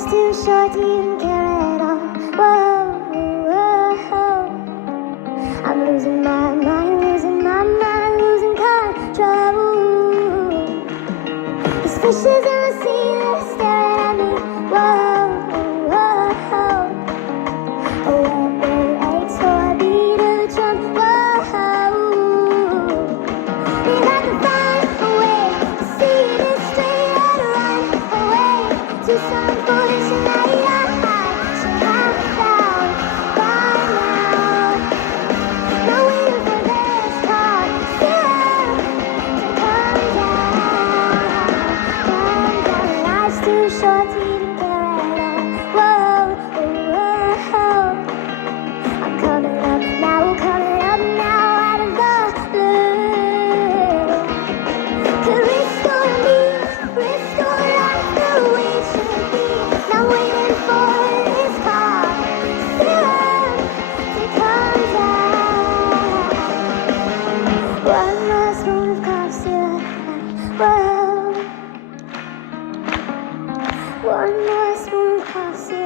life's too short to even care at all. Whoa, whoa. I'm losing my mind, losing my mind, losing control. There's fishes in the sea that are staring at me. Whoa, whoa. A wet bird aches for a beat of a drum. Whoa. If I could find a way to see this straight and run away to some foolish night I should have found by now. Not waiting for this car still to come down. Life's too short to even care at all. Whoa, whoa. I'm coming up now out of the blue. Could restore me, restore life the way it should be. Not waiting for this car still to come down. One more spoon of coffee, whoa. One more spoon of coffee.